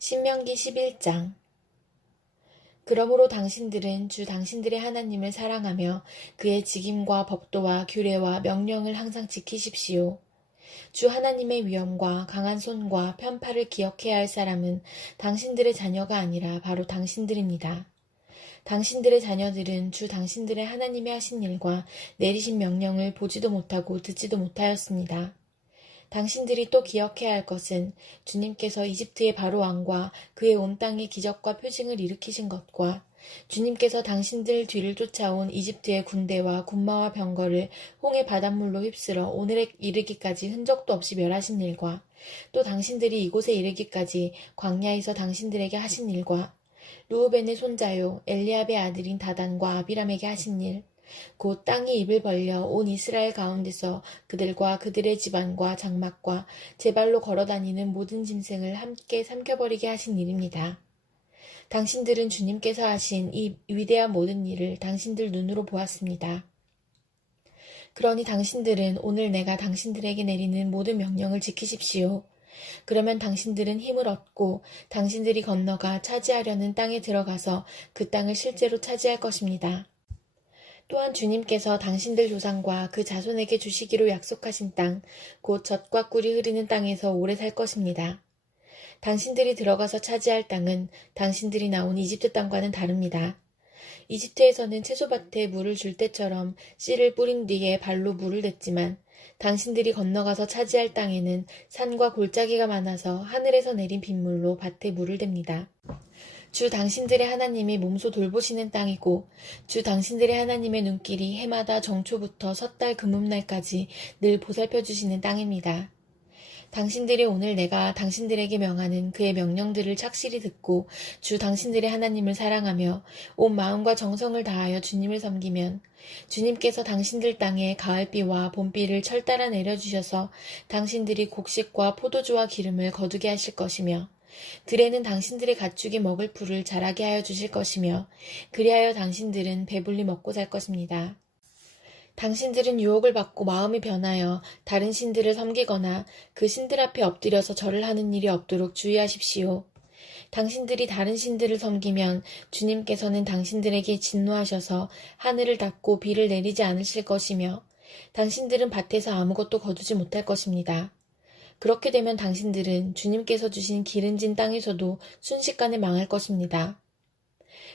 신명기 11장. 그러므로 당신들은 주 당신들의 하나님을 사랑하며 그의 직임과 법도와 규례와 명령을 항상 지키십시오. 주 하나님의 위엄과 강한 손과 편팔을 기억해야 할 사람은 당신들의 자녀가 아니라 바로 당신들입니다. 당신들의 자녀들은 주 당신들의 하나님이 하신 일과 내리신 명령을 보지도 못하고 듣지도 못하였습니다. 당신들이 또 기억해야 할 것은 주님께서 이집트의 바로 왕과 그의 온 땅에 기적과 표징을 일으키신 것과 주님께서 당신들 뒤를 쫓아온 이집트의 군대와 군마와 병거를 홍해 바닷물로 휩쓸어 오늘에 이르기까지 흔적도 없이 멸하신 일과 또 당신들이 이곳에 이르기까지 광야에서 당신들에게 하신 일과 르우벤의 손자요 엘리압의 아들인 다단과 아비람에게 하신 일, 곧 땅이 입을 벌려 온 이스라엘 가운데서 그들과 그들의 집안과 장막과 제 발로 걸어다니는 모든 짐승을 함께 삼켜버리게 하신 일입니다. 당신들은 주님께서 하신 이 위대한 모든 일을 당신들 눈으로 보았습니다. 그러니 당신들은 오늘 내가 당신들에게 내리는 모든 명령을 지키십시오. 그러면 당신들은 힘을 얻고 당신들이 건너가 차지하려는 땅에 들어가서 그 땅을 실제로 차지할 것입니다. 또한 주님께서 당신들 조상과 그 자손에게 주시기로 약속하신 땅, 곧 젖과 꿀이 흐르는 땅에서 오래 살 것입니다. 당신들이 들어가서 차지할 땅은 당신들이 나온 이집트 땅과는 다릅니다. 이집트에서는 채소밭에 물을 줄 때처럼 씨를 뿌린 뒤에 발로 물을 댔지만 당신들이 건너가서 차지할 땅에는 산과 골짜기가 많아서 하늘에서 내린 빗물로 밭에 물을 댑니다. 주 당신들의 하나님이 몸소 돌보시는 땅이고 주 당신들의 하나님의 눈길이 해마다 정초부터 섣달 금음날까지 늘 보살펴 주시는 땅입니다. 당신들이 오늘 내가 당신들에게 명하는 그의 명령들을 착실히 듣고 주 당신들의 하나님을 사랑하며 온 마음과 정성을 다하여 주님을 섬기면 주님께서 당신들 땅에 가을비와 봄비를 철따라 내려주셔서 당신들이 곡식과 포도주와 기름을 거두게 하실 것이며 들에는 당신들의 가축이 먹을 풀을 자라게 하여 주실 것이며 그리하여 당신들은 배불리 먹고 살 것입니다. 당신들은 유혹을 받고 마음이 변하여 다른 신들을 섬기거나 그 신들 앞에 엎드려서 절을 하는 일이 없도록 주의하십시오. 당신들이 다른 신들을 섬기면 주님께서는 당신들에게 진노하셔서 하늘을 닫고 비를 내리지 않으실 것이며 당신들은 밭에서 아무것도 거두지 못할 것입니다. 그렇게 되면 당신들은 주님께서 주신 기름진 땅에서도 순식간에 망할 것입니다.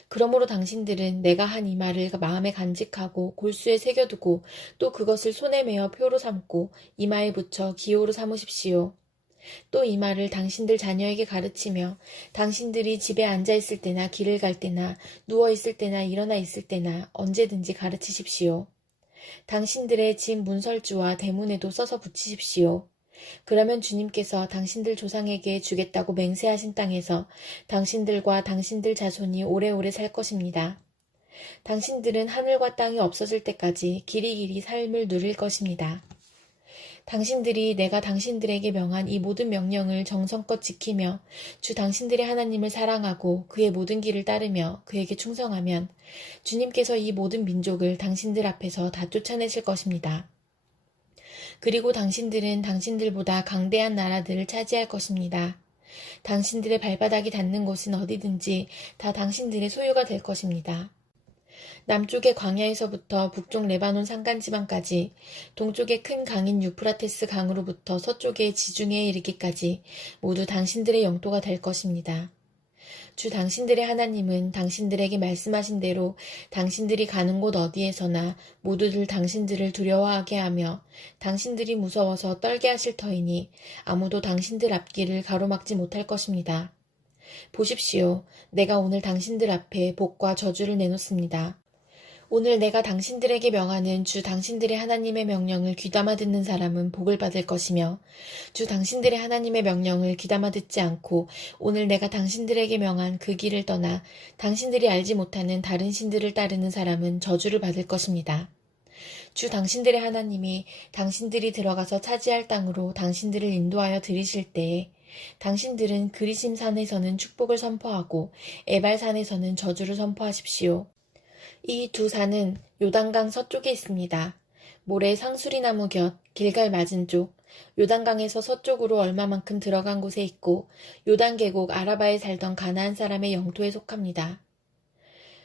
그러므로 당신들은 내가 한 이 말을 마음에 간직하고 골수에 새겨두고 또 그것을 손에 메어 표로 삼고 이마에 붙여 기호로 삼으십시오. 또 이 말을 당신들 자녀에게 가르치며 당신들이 집에 앉아 있을 때나 길을 갈 때나 누워 있을 때나 일어나 있을 때나 언제든지 가르치십시오. 당신들의 집 문설주와 대문에도 써서 붙이십시오. 그러면 주님께서 당신들 조상에게 주겠다고 맹세하신 땅에서 당신들과 당신들 자손이 오래오래 살 것입니다. 당신들은 하늘과 땅이 없어질 때까지 길이길이 삶을 누릴 것입니다. 당신들이 내가 당신들에게 명한 이 모든 명령을 정성껏 지키며 주 당신들의 하나님을 사랑하고 그의 모든 길을 따르며 그에게 충성하면 주님께서 이 모든 민족을 당신들 앞에서 다 쫓아내실 것입니다. 그리고 당신들은 당신들보다 강대한 나라들을 차지할 것입니다. 당신들의 발바닥이 닿는 곳은 어디든지 다 당신들의 소유가 될 것입니다. 남쪽의 광야에서부터 북쪽 레바논 산간지방까지, 동쪽의 큰 강인 유프라테스 강으로부터 서쪽의 지중해에 이르기까지 모두 당신들의 영토가 될 것입니다. 주 당신들의 하나님은 당신들에게 말씀하신 대로 당신들이 가는 곳 어디에서나 모두들 당신들을 두려워하게 하며 당신들이 무서워서 떨게 하실 터이니 아무도 당신들 앞길을 가로막지 못할 것입니다. 보십시오. 내가 오늘 당신들 앞에 복과 저주를 내놓습니다. 오늘 내가 당신들에게 명하는 주 당신들의 하나님의 명령을 귀담아 듣는 사람은 복을 받을 것이며 주 당신들의 하나님의 명령을 귀담아 듣지 않고 오늘 내가 당신들에게 명한 그 길을 떠나 당신들이 알지 못하는 다른 신들을 따르는 사람은 저주를 받을 것입니다. 주 당신들의 하나님이 당신들이 들어가서 차지할 땅으로 당신들을 인도하여 들이실 때에 당신들은 그리심 산에서는 축복을 선포하고 에발 산에서는 저주를 선포하십시오. 이 두 산은 요단강 서쪽에 있습니다. 모래 상수리나무 곁 길갈 맞은 쪽 요단강에서 서쪽으로 얼마만큼 들어간 곳에 있고 요단 계곡 아라바에 살던 가나안 사람의 영토에 속합니다.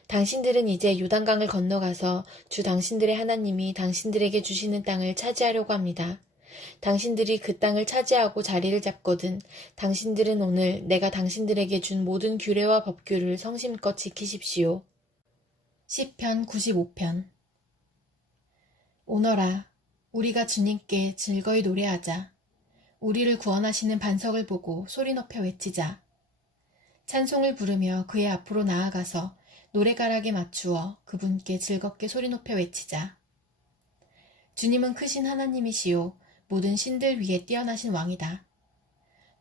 당신들은 이제 요단강을 건너가서 주 당신들의 하나님이 당신들에게 주시는 땅을 차지하려고 합니다. 당신들이 그 땅을 차지하고 자리를 잡거든 당신들은 오늘 내가 당신들에게 준 모든 규례와 법규를 성심껏 지키십시오. 시편 95편. 오너라, 우리가 주님께 즐거이 노래하자. 우리를 구원하시는 반석을 보고 소리 높여 외치자. 찬송을 부르며 그의 앞으로 나아가서 노래가락에 맞추어 그분께 즐겁게 소리 높여 외치자. 주님은 크신 하나님이시요 모든 신들 위에 뛰어나신 왕이다.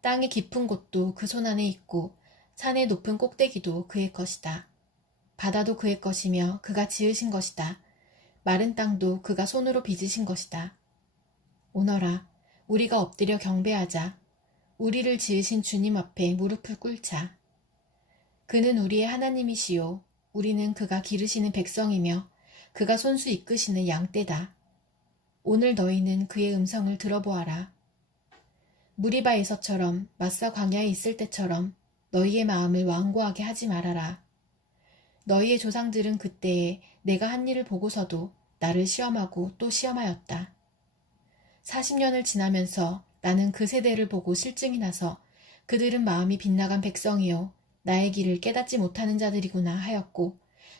땅의 깊은 곳도 그 손 안에 있고 산의 높은 꼭대기도 그의 것이다. 바다도 그의 것이며 그가 지으신 것이다. 마른 땅도 그가 손으로 빚으신 것이다. 오너라, 우리가 엎드려 경배하자. 우리를 지으신 주님 앞에 무릎을 꿇자. 그는 우리의 하나님이시요 우리는 그가 기르시는 백성이며 그가 손수 이끄시는 양떼다. 오늘 너희는 그의 음성을 들어보아라. 무리바에서처럼 마사 광야에 있을 때처럼 너희의 마음을 완고하게 하지 말아라. 너희의 조상들은 그때에 내가 한 일을 보고서도 나를 시험하고 또 시험하였다. 40년을 지나면서 나는 그 세대를 보고 실증이 나서 그들은 마음이 빗나간 백성이요 나의 길을 깨닫지 못하는 자들이구나 하였고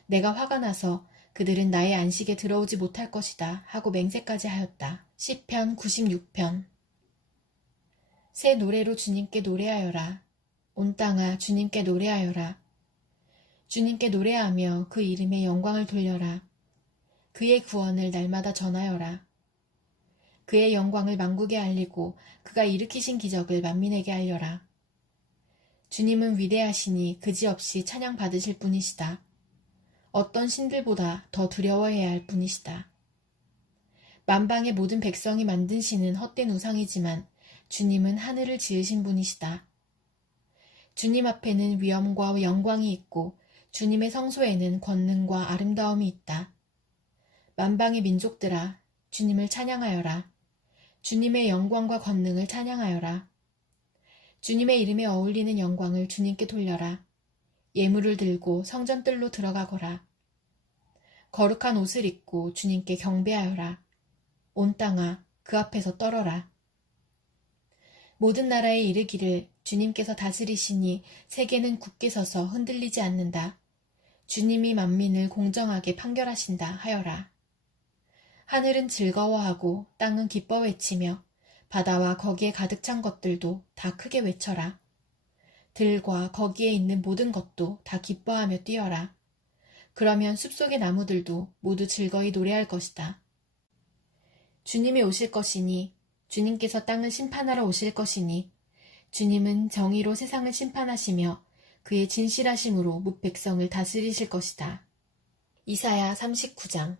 내가 화가 나서 그들은 나의 안식에 들어오지 못할 것이다 하고 맹세까지 하였다. 시편 96편. 새 노래로 주님께 노래하여라. 온 땅아 주님께 노래하여라. 주님께 노래하며 그 이름에 영광을 돌려라. 그의 구원을 날마다 전하여라. 그의 영광을 만국에 알리고 그가 일으키신 기적을 만민에게 알려라. 주님은 위대하시니 그지없이 찬양받으실 분이시다. 어떤 신들보다 더 두려워해야 할 분이시다. 만방의 모든 백성이 만든 신은 헛된 우상이지만 주님은 하늘을 지으신 분이시다. 주님 앞에는 위엄과 영광이 있고 주님의 성소에는 권능과 아름다움이 있다. 만방의 민족들아, 주님을 찬양하여라. 주님의 영광과 권능을 찬양하여라. 주님의 이름에 어울리는 영광을 주님께 돌려라. 예물을 들고 성전뜰로 들어가거라. 거룩한 옷을 입고 주님께 경배하여라. 온 땅아 그 앞에서 떨어라. 모든 나라에 이르기를 주님께서 다스리시니 세계는 굳게 서서 흔들리지 않는다. 주님이 만민을 공정하게 판결하신다 하여라. 하늘은 즐거워하고 땅은 기뻐 외치며 바다와 거기에 가득 찬 것들도 다 크게 외쳐라. 들과 거기에 있는 모든 것도 다 기뻐하며 뛰어라. 그러면 숲속의 나무들도 모두 즐거이 노래할 것이다. 주님이 오실 것이니 주님께서 땅을 심판하러 오실 것이니 주님은 정의로 세상을 심판하시며 그의 진실하심으로 뭇 백성을 다스리실 것이다. 이사야 39장.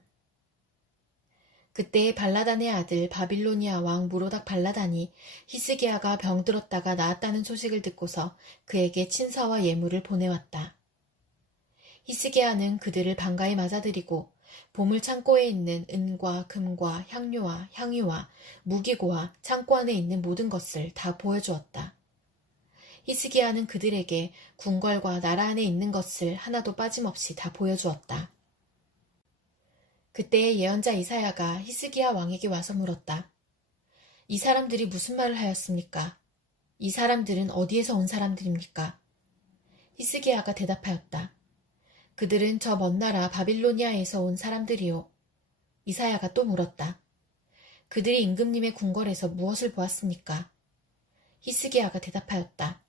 그때에 발라단의 아들 바빌로니아 왕 무로닥 발라단이 히스기야가 병들었다가 나았다는 소식을 듣고서 그에게 친서와 예물을 보내왔다. 히스기야는 그들을 반가이 맞아들이고 보물 창고에 있는 은과 금과 향료와 향유와 무기고와 창고 안에 있는 모든 것을 다 보여주었다. 히스기야는 그들에게 궁궐과 나라 안에 있는 것을 하나도 빠짐없이 다 보여주었다. 그때의 예언자 이사야가 히스기야 왕에게 와서 물었다. 이 사람들이 무슨 말을 하였습니까? 이 사람들은 어디에서 온 사람들입니까? 히스기야가 대답하였다. 그들은 저 먼 나라 바빌로니아에서 온 사람들이요. 이사야가 또 물었다. 그들이 임금님의 궁궐에서 무엇을 보았습니까? 히스기야가 대답하였다.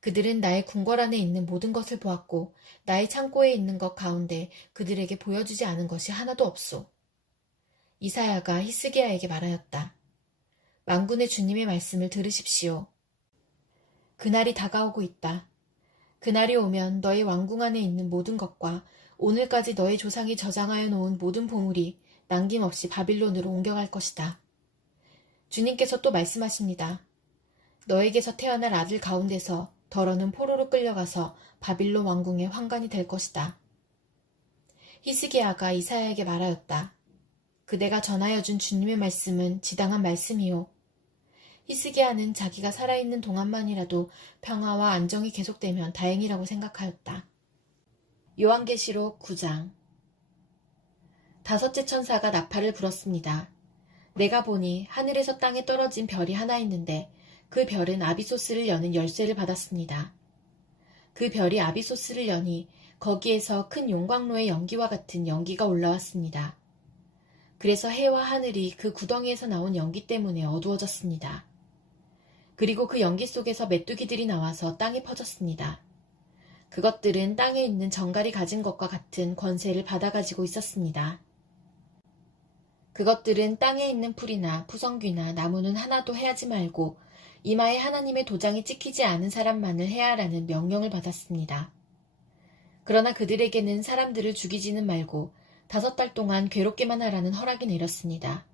그들은 나의 궁궐 안에 있는 모든 것을 보았고 나의 창고에 있는 것 가운데 그들에게 보여주지 않은 것이 하나도 없소. 이사야가 히스기야에게 말하였다. 만군의 주님의 말씀을 들으십시오. 그날이 다가오고 있다. 그날이 오면 너의 왕궁 안에 있는 모든 것과 오늘까지 너의 조상이 저장하여 놓은 모든 보물이 남김없이 바빌론으로 옮겨갈 것이다. 주님께서 또 말씀하십니다. 너에게서 태어날 아들 가운데서 더러는 포로로 끌려가서 바빌론 왕궁의 환관이 될 것이다. 히스기야가 이사야에게 말하였다. 그대가 전하여 준 주님의 말씀은 지당한 말씀이요. 히스기야는 자기가 살아있는 동안만이라도 평화와 안정이 계속되면 다행이라고 생각하였다. 요한계시록 9장. 다섯째 천사가 나팔을 불었습니다. 내가 보니 하늘에서 땅에 떨어진 별이 하나 있는데 그 별은 아비소스를 여는 열쇠를 받았습니다. 그 별이 아비소스를 여니 거기에서 큰 용광로의 연기와 같은 연기가 올라왔습니다. 그래서 해와 하늘이 그 구덩이에서 나온 연기 때문에 어두워졌습니다. 그리고 그 연기 속에서 메뚜기들이 나와서 땅에 퍼졌습니다. 그것들은 땅에 있는 정갈이 가진 것과 같은 권세를 받아가지고 있었습니다. 그것들은 땅에 있는 풀이나 푸성귀나 나무는 하나도 해하지 말고 이마에 하나님의 도장이 찍히지 않은 사람만을 해하라는 명령을 받았습니다. 그러나 그들에게는 사람들을 죽이지는 말고 5달 동안 괴롭게만 하라는 허락이 내렸습니다.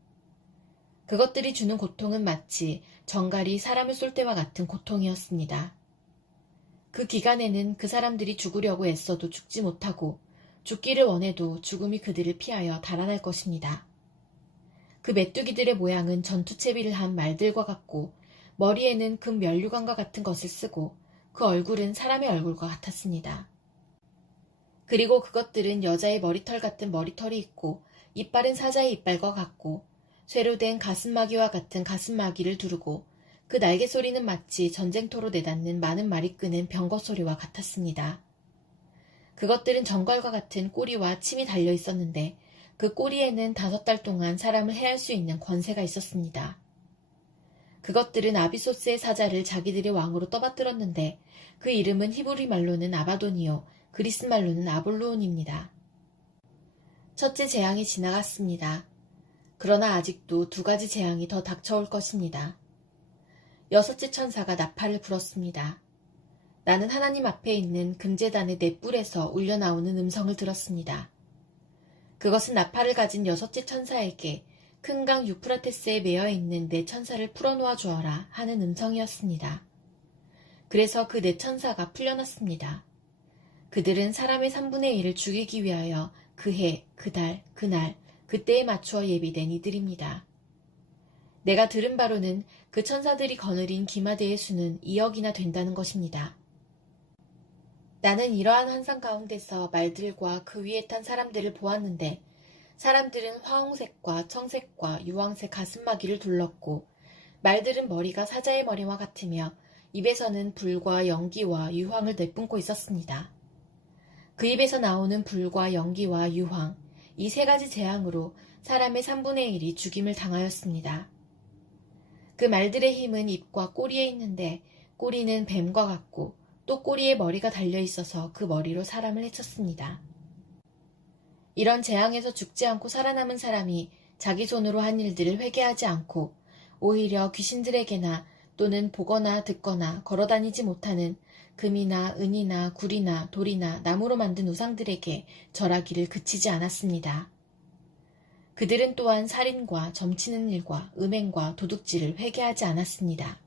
그것들이 주는 고통은 마치 정갈이 사람을 쏠 때와 같은 고통이었습니다. 그 기간에는 그 사람들이 죽으려고 애써도 죽지 못하고 죽기를 원해도 죽음이 그들을 피하여 달아날 것입니다. 그 메뚜기들의 모양은 전투채비를 한 말들과 같고 머리에는 금 면류관과 같은 것을 쓰고 그 얼굴은 사람의 얼굴과 같았습니다. 그리고 그것들은 여자의 머리털 같은 머리털이 있고 이빨은 사자의 이빨과 같고 쇠로 된 가슴마귀와 같은 가슴마귀를 두르고 그 날개 소리는 마치 전쟁터로 내닫는 많은 말이 끄는 병거 소리와 같았습니다. 그것들은 정갈과 같은 꼬리와 침이 달려 있었는데 그 꼬리에는 5달 동안 사람을 해할 수 있는 권세가 있었습니다. 그것들은 아비소스의 사자를 자기들의 왕으로 떠받들었는데 그 이름은 히브리 말로는 아바돈이요 그리스 말로는 아볼로온입니다. 첫째 재앙이 지나갔습니다. 그러나 아직도 2가지 재앙이 더 닥쳐올 것입니다. 6째 천사가 나팔을 불었습니다. 나는 하나님 앞에 있는 금제단의 넷불에서 울려나오는 음성을 들었습니다. 그것은 나팔을 가진 6째 천사에게 큰 강 유프라테스에 매여 있는 네 천사를 풀어놓아 주어라 하는 음성이었습니다. 그래서 그 네 천사가 풀려났습니다. 그들은 사람의 3분의 1을 죽이기 위하여 그 해, 그 달, 그 날, 그때에 맞추어 예비된 이들입니다. 내가 들은 바로는 그 천사들이 거느린 기마대의 수는 2억이나 된다는 것입니다. 나는 이러한 환상 가운데서 말들과 그 위에 탄 사람들을 보았는데 사람들은 화홍색과 청색과 유황색 가슴마귀를 둘렀고 말들은 머리가 사자의 머리와 같으며 입에서는 불과 연기와 유황을 내뿜고 있었습니다. 그 입에서 나오는 불과 연기와 유황, 이 3가지 재앙으로 사람의 3분의 1이 죽임을 당하였습니다. 그 말들의 힘은 입과 꼬리에 있는데 꼬리는 뱀과 같고 또 꼬리에 머리가 달려 있어서 그 머리로 사람을 해쳤습니다. 이런 재앙에서 죽지 않고 살아남은 사람이 자기 손으로 한 일들을 회개하지 않고 오히려 귀신들에게나 또는 보거나 듣거나 걸어다니지 못하는 금이나 은이나 구리나 돌이나 나무로 만든 우상들에게 절하기를 그치지 않았습니다. 그들은 또한 살인과 점치는 일과 음행과 도둑질을 회개하지 않았습니다.